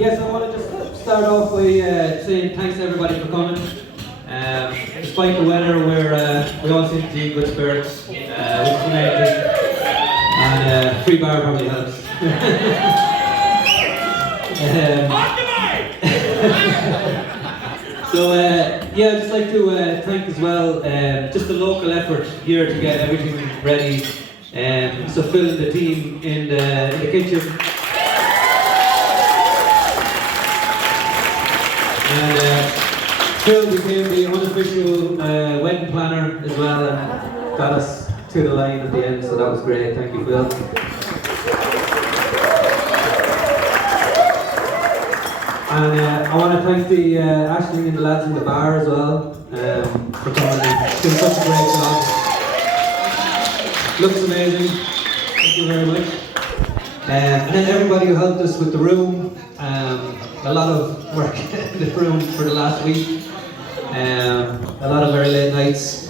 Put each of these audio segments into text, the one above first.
Yes, I want to just start off by saying thanks to everybody for coming. Despite the weather, we all seem to be in good spirits, which is amazing. And free bar probably helps. So yeah, I'd just like to thank as well just the local effort here to get everything ready. So Phil and the team in the kitchen. And Phil became the unofficial wedding planner as well and got us to the line at the end, so that was great. Thank you, Phil. And I want to thank the Aisling and the lads in the bar as well for coming and doing such a great job. Looks amazing. Thank you very much. And then everybody who helped us with the room. A lot of work in the room for the last week. A lot of very late nights.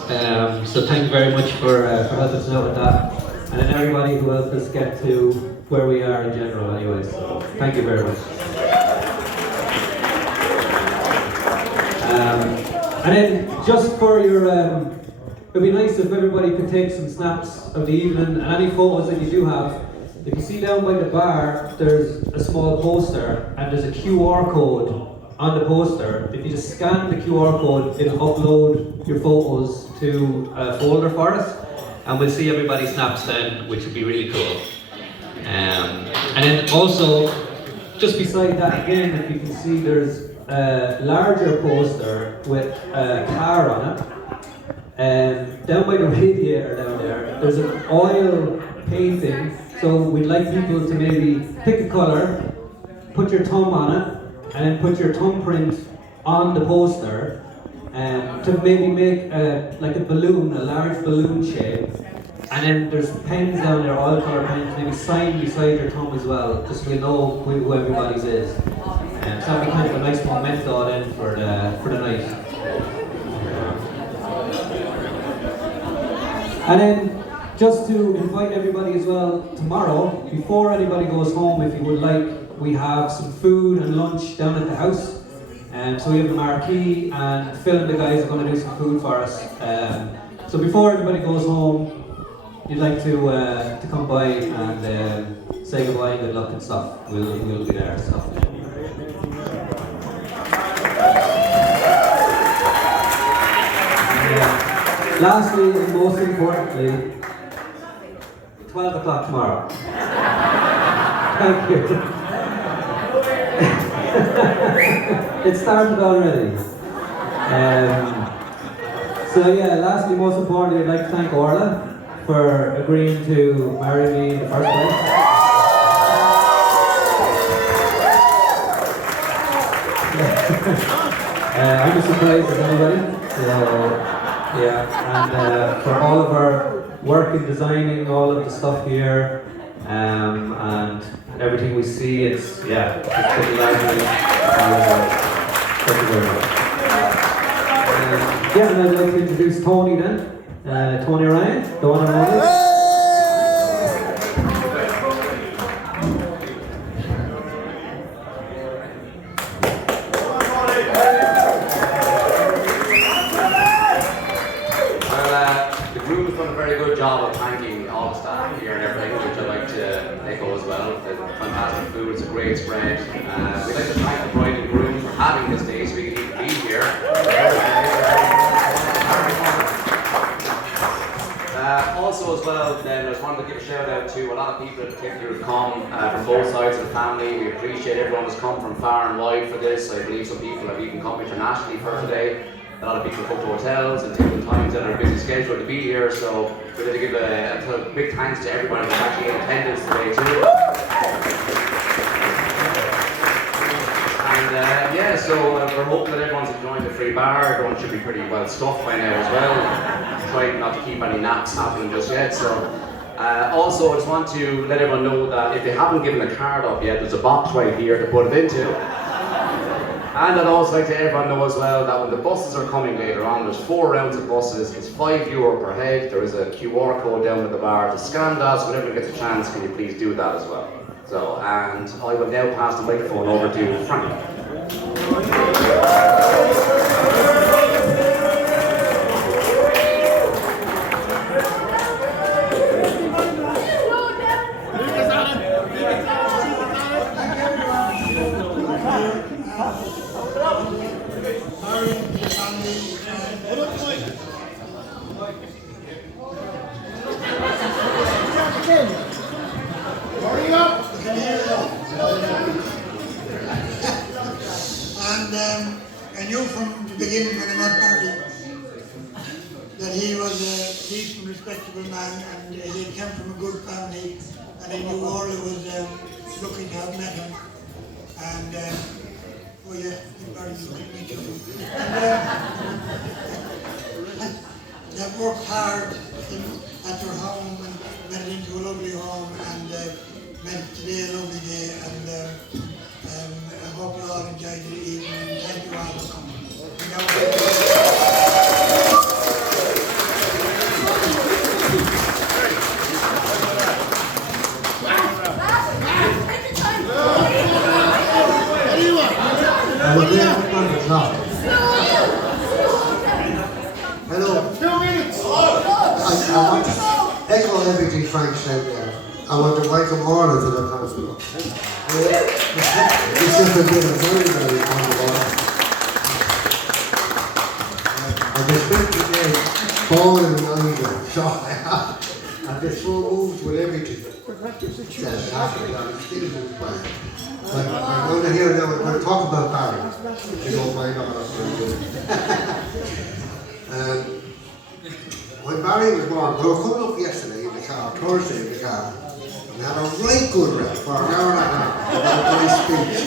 So thank you very much for helping us out with that. And then everybody who helped us get to where we are in general anyway. So thank you very much. And then just for your, it'd be nice if everybody could take some snaps of the evening and any photos that you do have. If you see down by the bar, there's a small poster and there's a QR code on the poster. If you just scan the QR code, it'll upload your photos to a folder for us, and we'll see everybody's snaps then, which would be really cool. And then also, just beside that again, if you can see, there's a larger poster with a car on it. Down by the radiator down there, there's an oil painting. So we'd like people to maybe pick a colour, put your thumb on it, and then put your thumbprint on the poster, to maybe make like a balloon, a large balloon shape. And then there's pens down there, oil colour pens, maybe sign beside your thumb as well, just so we know who everybody's is. So that'd be kind of a nice memento then for the night. And then just to invite everybody as well, tomorrow, before anybody goes home, if you would like, we have some food and lunch down at the house. So we have a marquee, and Phil and the guys are going to do some food for us. So before everybody goes home, you'd like to come by and say goodbye and good luck and stuff. We'll be there. So. Lastly, and most importantly, 12 o'clock tomorrow. Thank you. It started already. So yeah, lastly, most importantly, I'd like to thank Orla for agreeing to marry me in the first place. I'm as surprised as anybody. So, yeah, and for all of our work in designing all of the stuff here, and everything we see, it's pretty lively. Thank you very much. Yeah, and I'd like to introduce Tony then. Tony Ryan, the one and only. Job of thanking all the staff here and everything, which I'd like to echo as well. The fantastic food, it's a great spread. We'd like to thank the bride and groom for having this day so we can even be here. Also as well, then I just wanted to give a shout out to a lot of people in particular who've come from both sides of the family. We appreciate everyone who's come from far and wide for this. I believe some people have even come internationally for today. A lot of people booked hotels and taken times out of their busy schedule to be here, so we'd like to give a big thanks to everyone who's actually in attendance today too. And yeah, so we're hoping that everyone's enjoying the free bar. Everyone should be pretty well stuffed by now as well. Trying not to keep any naps happening just yet. So also I just want to let everyone know that if they haven't given a card up yet, there's a box right here to put it into. And I'd also like to let everyone know as well that when the buses are coming later on, there's 4 rounds of buses, it's €5 per head, there is a QR code down at the bar to scan that, so whenever you get a chance, can you please do that as well. So, and I will now pass the microphone over to Frank. And I knew from the beginning when I met Barry that he was a decent, respectable man, and he came from a good family, and I knew Orla was lucky to have met him. And oh yeah, Barry's looking at me too. And they've worked hard at their home and made it into a lovely home, and made today a lovely day. And I hope you all enjoyed the evening, and thank you all for coming. Hello. 2 minutes. I want to echo everything Frank said there. I want to welcome Orla to the hospital. It's just a bit of very, very wonderful. I just spent the day falling and under, so I have. I'm just so moved with everything that's happened. I'm still moved by it. But I'm going to hear now, we're going to talk about Barry. If you don't mind, I'm not going to do it. When Barry was born, we were coming up yesterday in the car, Thursday in the car, and had a right good rep for an hour and a half about my speech.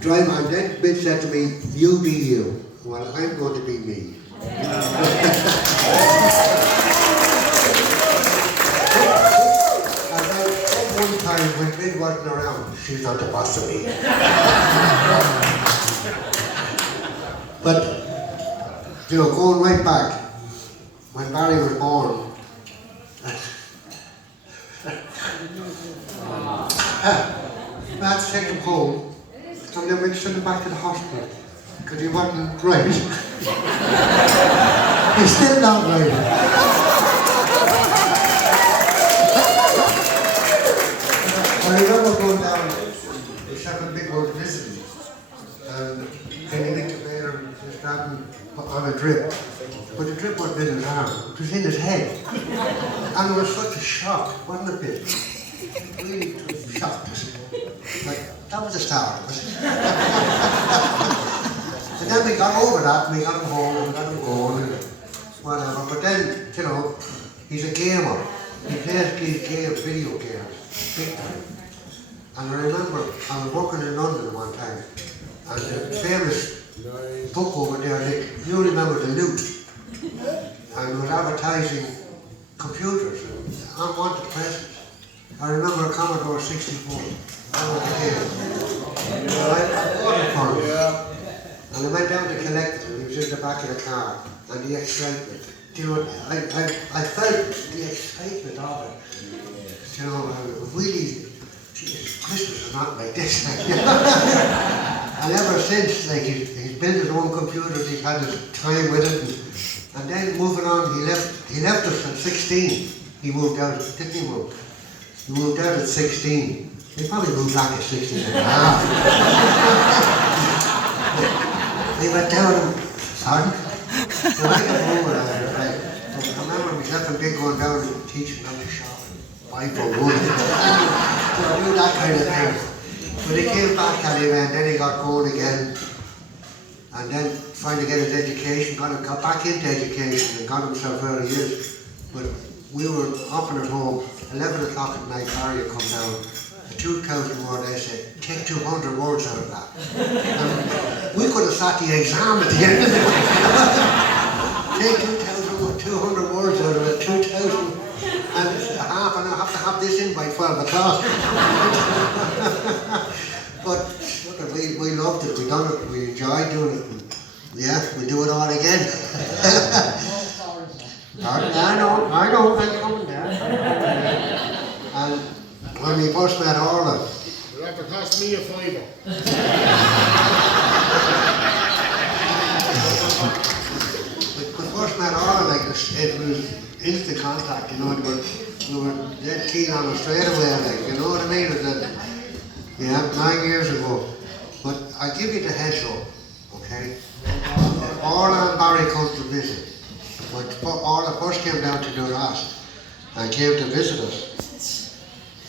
Drive, and then Bill said to me, you be you. Well, I'm going to be me. One time when Bill wasn't around, she's not the boss of me. But, you know, going right back, when Barry was born, I had to take him home, and then we sent him back to the hospital, because he wasn't right. He's still not right. I remember going down the second big old visit, and getting into there and just having on a drip. But the drip wasn't in his arm, it was in his head. And it was such a shock, wasn't it, Bill? Really shocked us. Like, that was the start of it. And then we got over that, and we got him home, and we got him going, and whatever. But then, you know, he's a gamer. He plays these games, video games, big time. And I remember, I was working in London one time, and the famous book over there, you remember the Loot, and it was advertising computers, unwanted presents. I remember a Commodore 64, that was the game. And I bought it for him. And I went down to collect it, and he was in the back of the car, and the excitement. Do you know, I felt the excitement of it. You know, really, geez, Christmas is not like this. And ever since, like, he's built his own computers, he's had his time with it, and then moving on, he left us at 16. He moved out, didn't he move? He moved out at 16. He probably moved back at 16 and a half. He went down and, sorry? So I got over that. I remember myself and Big going down and teaching them to shop, buy for wood. Do that kind of thing. But he came back anyway, and then he got going again, and then trying to get his education, got back into education and got himself where he is. But we were often at home, 11 o'clock at night, Barry would come down, a 2,000 word essay, take 200 words out of that. And we could have sat the exam at the end of it. Take 200 words out of it, 2,000. And it's half, and I have to have this in by 12 o'clock. But look, we loved it, we done it, we enjoyed doing it. And yeah, we do it all again. I know, I'm coming there. And when we cost me a fiver. Because first met Orla, like, it was instant contact, you know, we were dead keen on it straight away, like, you know what I mean? And then, yeah, 9 years ago. But I give you the heads up, okay? Orla and Barry come to visit. When Orla first came down to Duras and came to visit us,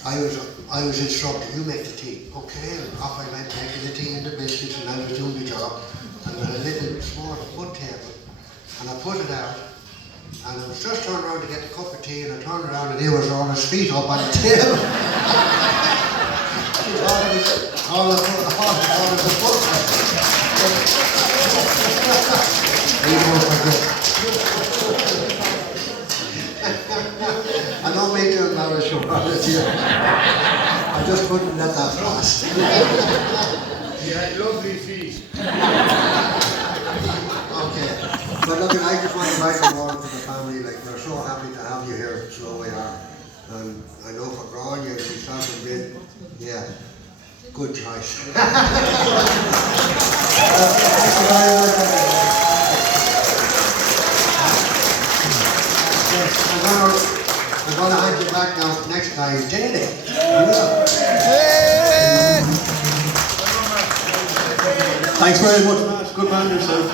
I was instructed, you make the tea. Okay, and off I went making the tea and the biscuits, and I was doing the job. And with a little small foot table, and I put it out, and I was just turning around to get a cup of tea, and I turned around and he was on his feet up on the table. all of the foot. I don't mean to embarrass you, I just couldn't let that pass. He had lovely feet. Okay, but look, I just want to welcome all to the family. Like, we're so happy to have you here, so we are. And I know for growing you, if you start a bit, yeah, good choice. Thank you very much. I'm going to hand you back now. Next guy is Jenny. Thanks very much, Matt. Good man yourself.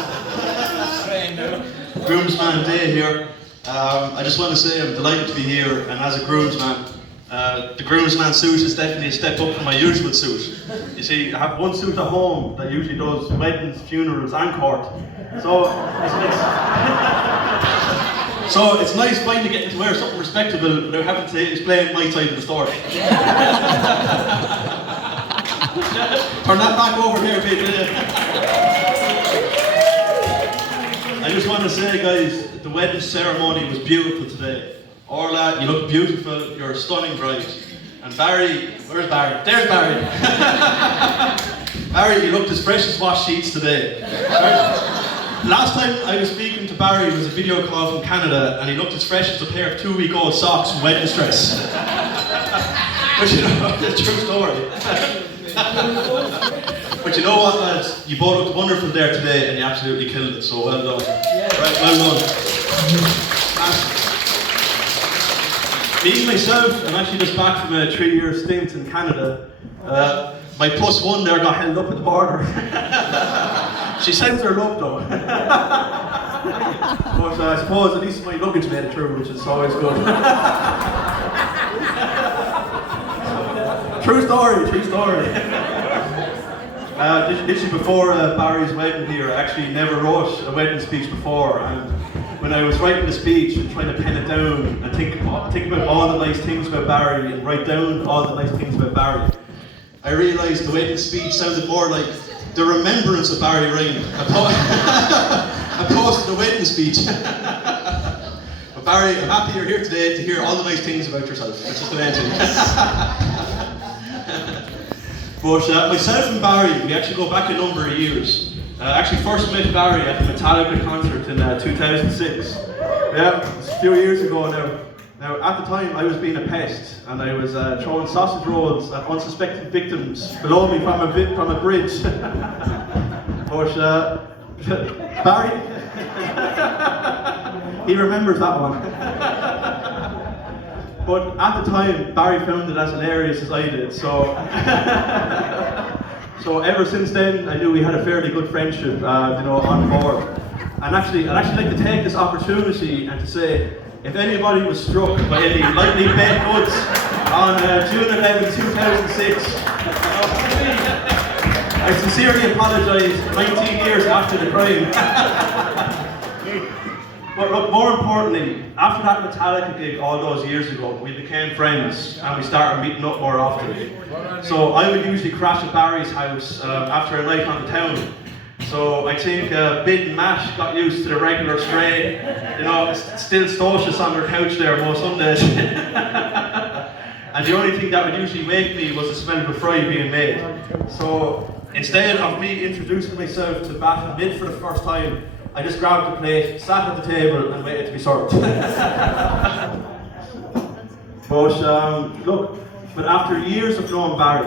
Groomsman Day here. I just want to say I'm delighted to be here, and as a groomsman, the groomsman suit is definitely a step up from my usual suit. You see, I have one suit at home that usually does weddings, funerals and court. So it's nice finally getting to wear something respectable without having to explain my side of the story. Turn that back over here, baby. I just want to say, guys, the wedding ceremony was beautiful today. Orla, you look beautiful, you're a stunning bride. And Barry, where's Barry? There's Barry! Barry, you looked as fresh as wash sheets today. Last time I was speaking to Barry was a video call from Canada, and he looked as fresh as a pair of 2-week-old socks from wedding stress. But you know, it's a true story. But you know what, lads? You both looked wonderful there today, and you absolutely killed it, so well done. Right, well done. Me, myself, I'm actually just back from a 3-year stint in Canada. My +1 there got held up at the border. She sends her love though. But I suppose at least my luggage made it through, which is always good. True story. Literally before Barry's wedding here, I actually never wrote a wedding speech before, and when I was writing the speech and trying to pen it down and think about all the nice things about Barry and write down all the nice things about Barry, I realised the wedding speech sounded more like the remembrance of Barry Ryan opposed to the wedding speech. But Barry, I'm happy you're here today to hear all the nice things about yourself. That's just the main thing. But myself and Barry, we actually go back a number of years. I actually first met Barry at the Metallica concert in 2006. Yeah, it's a few years ago now. Now, at the time, I was being a pest, and I was throwing sausage rolls at unsuspecting victims below me from a bridge. But Barry, he remembers that one. But at the time, Barry found it as hilarious as I did, so so ever since then, I knew we had a fairly good friendship, on board. And actually, I'd actually like to take this opportunity and to say, if anybody was struck by any lightly baked goods on June 11, 2006, I sincerely apologise 19 years after the crime. But look, more importantly, after that Metallica gig all those years ago, we became friends and we started meeting up more often. So I would usually crash at Barry's house after a night on the town. So I think Bid and Mash got used to the regular strain. You know, still stocious on their couch there most Sundays. And the only thing that would usually wake me was the smell of a fry being made. So instead of me introducing myself to Bath and Mid for the first time, I just grabbed a plate, sat at the table and waited to be served. But look, But after years of knowing Barry,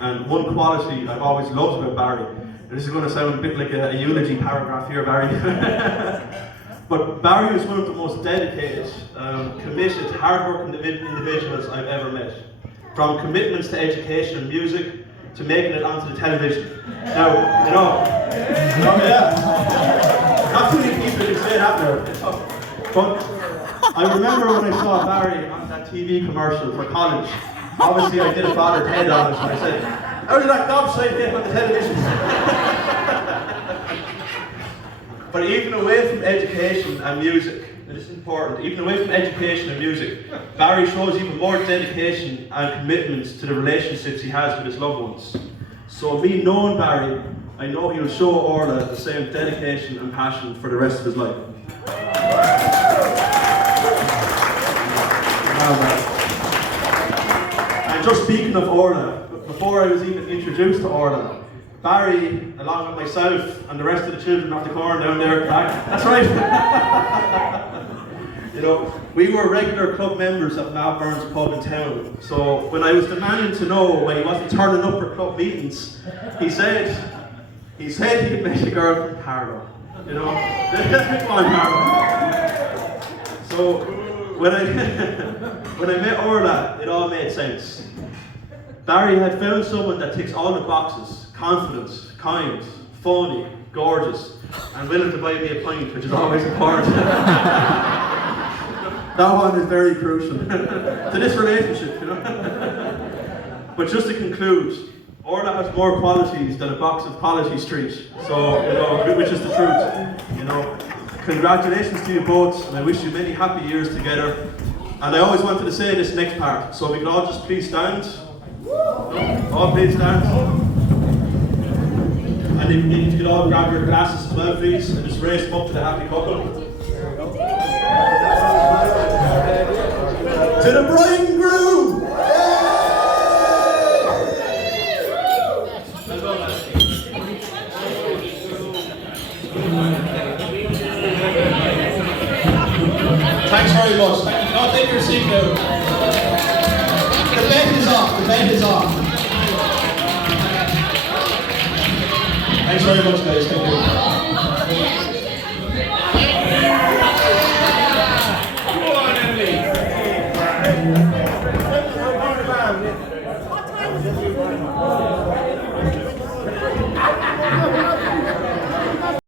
and one quality I've always loved about Barry, and this is going to sound a bit like a eulogy paragraph here, Barry, but Barry was one of the most dedicated, committed, hard-working individuals I've ever met. From commitments to education and music, to making it onto the television. Now, not too many people can say that now. But I remember when I saw Barry on that TV commercial for college. Obviously, I did a father's head on it, and I said, "How did that gobshite get on the television?" But even away from education and music, and this is important, even away from education and music, Barry shows even more dedication and commitment to the relationships he has with his loved ones. So me knowing Barry, I know he'll show Orla the same dedication and passion for the rest of his life. And just speaking of Orla, before I was even introduced to Orla, Barry, along with myself and the rest of the children of the corn down there at the back, that's right. You know, we were regular club members at Matt Burns pub in town. So when I was demanding to know why he wasn't turning up for club meetings, he said he'd met a girl from Carlo. You know, come on, Carlo. So when I met Orla, it all made sense. Barry had found someone that ticks all the boxes: confident, kind, funny, gorgeous, and willing to buy me a pint, which is always important. That one is very crucial to this relationship, you know. But just to conclude, Orla has more qualities than a box of Quality Street. So, you know, which is the truth. You know, congratulations to you both, and I wish you many happy years together. And I always wanted to say this next part, so we can all just please stand. All please stand. And if you could all grab your glasses as well, please, and just raise them up to the happy couple. To the bride and groom! Thanks very much. Now take your seat now. The bet is off. The bet is off. Thanks very much, guys. Thank you. What time is it?